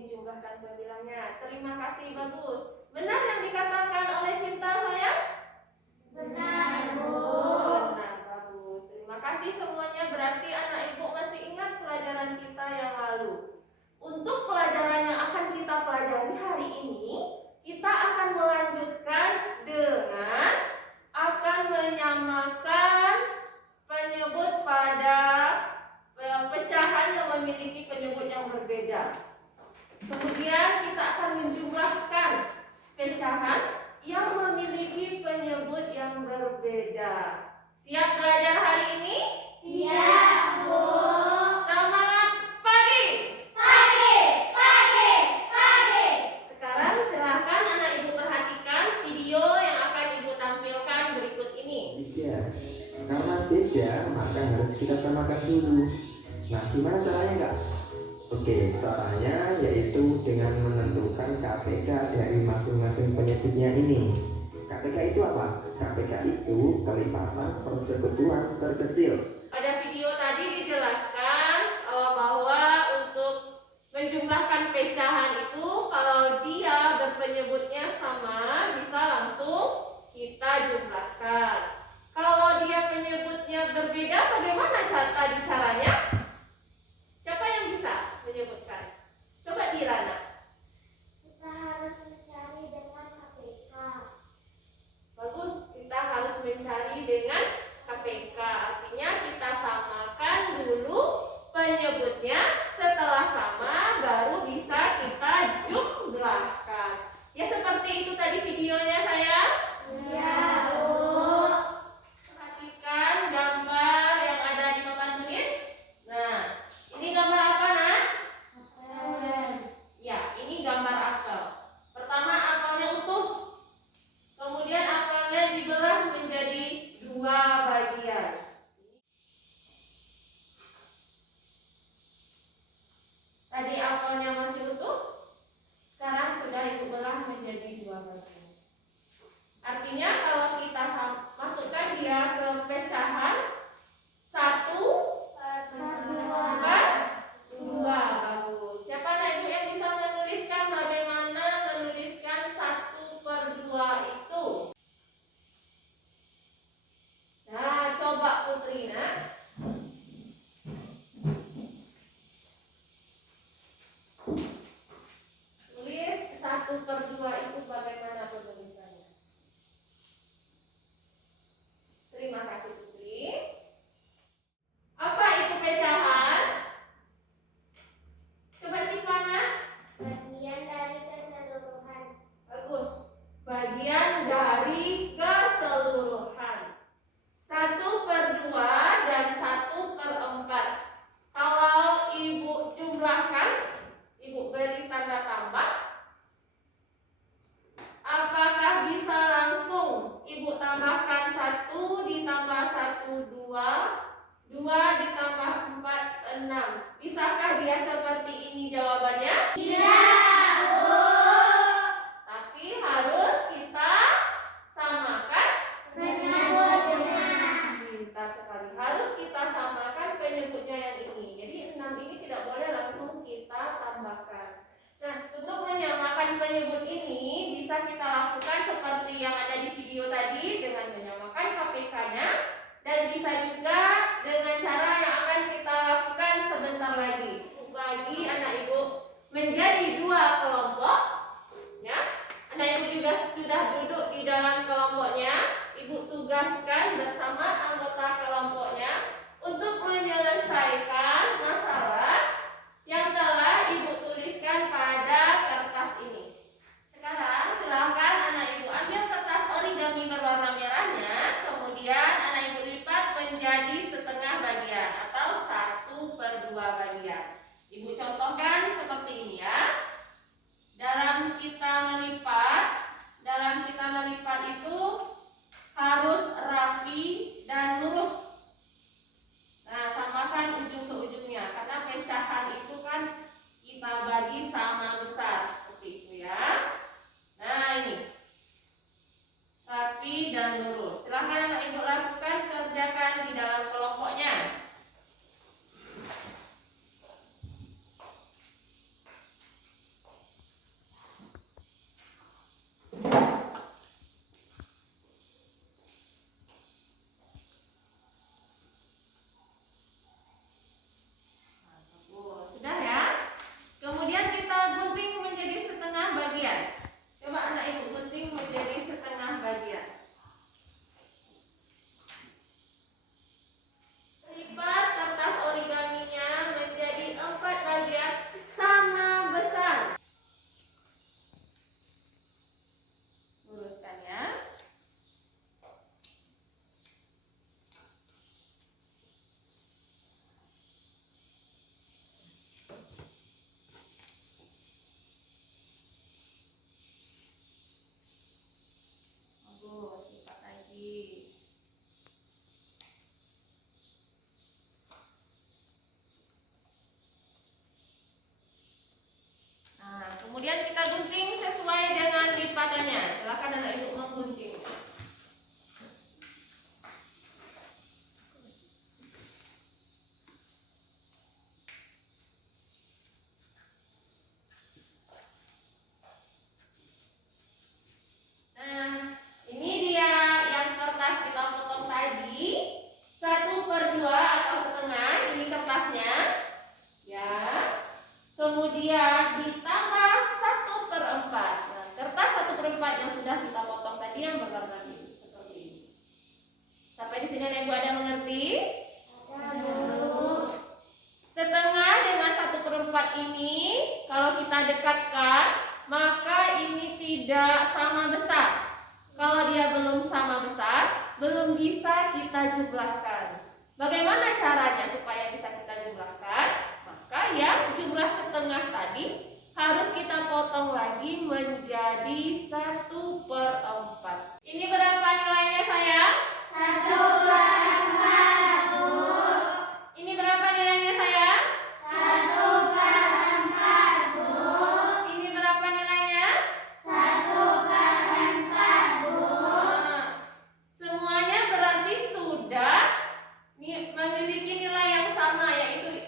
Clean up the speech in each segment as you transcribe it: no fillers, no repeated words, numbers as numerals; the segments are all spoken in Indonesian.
dijumlahkan pembilangnya. Terima kasih, bagus. Benar yang dikatakan oleh Cinta, sayang? Benar, Bu. Benar, bagus. Terima kasih semuanya. Berarti anak ibu masih ingat pelajaran kita yang lalu. Untuk pelajaran yang akan kita pelajari hari ini, kita akan melanjutkan dengan akan menyamakan penyebut pada pecahan yang memiliki penyebut yang berbeda. Kemudian kita akan menjumlahkan pecahan yang memiliki penyebut yang berbeda. Siap belajar hari ini? Siap, Bu. Semangat pagi! Pagi, pagi, pagi. Sekarang silahkan anak ibu perhatikan video yang akan ibu tampilkan berikut ini. Karena beda, maka harus kita samakan dulu. Nah, gimana caranya, Kak? Oke, caranya yaitu dengan menentukan KPK dari masing-masing penyebutnya ini. KPK itu apa? KPK itu kelipatan persekutuan terkecil. Pada video tadi dijelaskan bahwa untuk menjumlahkan pecahan itu kalau dia berpenyebutnya sama bisa langsung kita jumlahkan. Kalau dia penyebutnya berbeda, bagaimana caranya? Siapa yang bisa menyebutkan? Coba Dirana. Kita harus mencari dengan KPK. Bagus, kita harus mencari dengan KPK. Artinya kita samakan dulu penyebutnya. Setelah sama baru bisa kita jumlahkan. Ya seperti itu tadi videonya, sayang. Iya, Bu. Perhatikan gambar yang ada di papan tulis. Nah, ini gambar apa, Nak? Ya, ini gambar apel. Pertama apelnya utuh. Kemudian apelnya dibelah menjadi 2 bagian. Tadi apelnya masih utuh. Sekarang sudah ibu belah menjadi 2 bagian. Artinya kalau kita masukkan dia ke pecahan 1 per 2. Bagus. Siapa anak ibu yang bisa menuliskan bagaimana menuliskan 1 per 2 itu? Nah, coba Putri, Nak. Tulis 1 per 2 itu bagaimana penulisannya? Terima kasih, Putri. Apa itu pecahan? Coba Syifa. Bagian dari keseluruhan. Bagus. Bagian dari keseluruhan. 1 per 2 dan 1 per 4. Kalau ibu jumlahkan, ibu beri tanda tambah. Apakah bisa langsung ibu tambahkan 1 ditambah 1, 2 ditambah 4, 6. Bisakah dia seperti ini jawabannya? Iya, Bu. Tapi harus kita samakan Penyebutnya. Pintar sekali. Harus kita samakan penyebutnya yang ini. Jadi 6 ini tidak boleh langsung kita tambahkan. Nah, untuk menyamakan penyebut ini bisa kita lakukan seperti yang ada di video tadi dengan menyamakan KPK-nya, dan bisa juga dengan cara yang akan kita lakukan sebentar lagi. Bagi anak ibu menjadi 2 kelompok, ya. Anak ibu juga sudah duduk di dalam kelompoknya. Ibu tugaskan bersama anggota kelompoknya untuk menyelesaikan masalah yang telah ibu tuliskan pada kertas ini. Sekarang silahkan anak ibu ambil kertas origami berwarna merahnya, kemudian anak ibu lipat menjadi setengah bagian atau 1 per 2 bagian. Ibu contohkan seperti ini, ya. Dalam kita melipat itu harus rapi dan lurus. Nah, samakan ujung ke ujungnya karena pecahan itu kan kita bagi sama besar seperti itu, ya. Nah, ini rapi dan lurus. Silahkan anak ibu lakukan, kerjakan di dalam kelompoknya. kemudian ditambah 1/4. Nah, kertas 1/4 yang sudah kita potong tadi yang berwarna biru seperti ini. Sampai di sini Anak Ibu ada mengerti? Setengah dengan 1/4 ini kalau kita dekatkan maka ini tidak sama besar. Kalau dia belum sama besar, belum bisa kita jumlahkan. Bagaimana caranya supaya bisa kita jumlahkan? Maka yang jumlah setengah tadi harus kita potong lagi menjadi 1/4. Ini berapa nilainya sayang? 1/4, Bu. Ini berapa nilainya sayang? 1/4, Bu. Ini berapa nilainya? 1/4, Bu. Nah, semuanya berarti sudah memiliki nilai yang sama,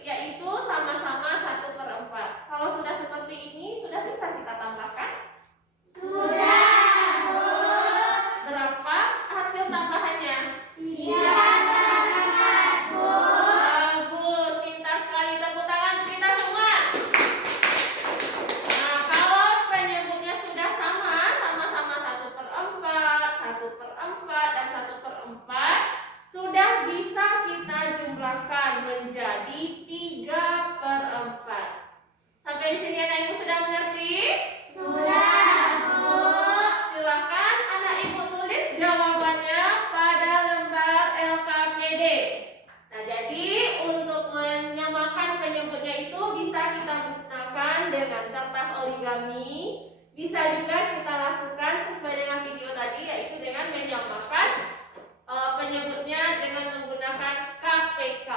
yaitu sama-sama 1/4. Kalau sudah seperti ini, sudah bisa kita tambahkan? Sudah, Bu. Berapa hasil tambahannya? 3/4, Bu. Bagus, pintar sekali. Tepuk tangan untuk kita semua. Nah, kalau penyebutnya sudah sama-sama 1/4, 1/4, dan 1/4, sudah bisa kita jumlahkan menjadi 3/4. Sampai di sini Anak Ibu sudah mengerti? Sudah, Bu. Silakan Anak Ibu tulis jawabannya pada lembar LKPD. Nah, jadi untuk menyamakan penyebutnya itu bisa kita gunakan dengan kertas origami. Bisa juga kita lakukan sesuai dengan video tadi, yaitu dengan menyamakan penyebutnya dengan menggunakan KPK.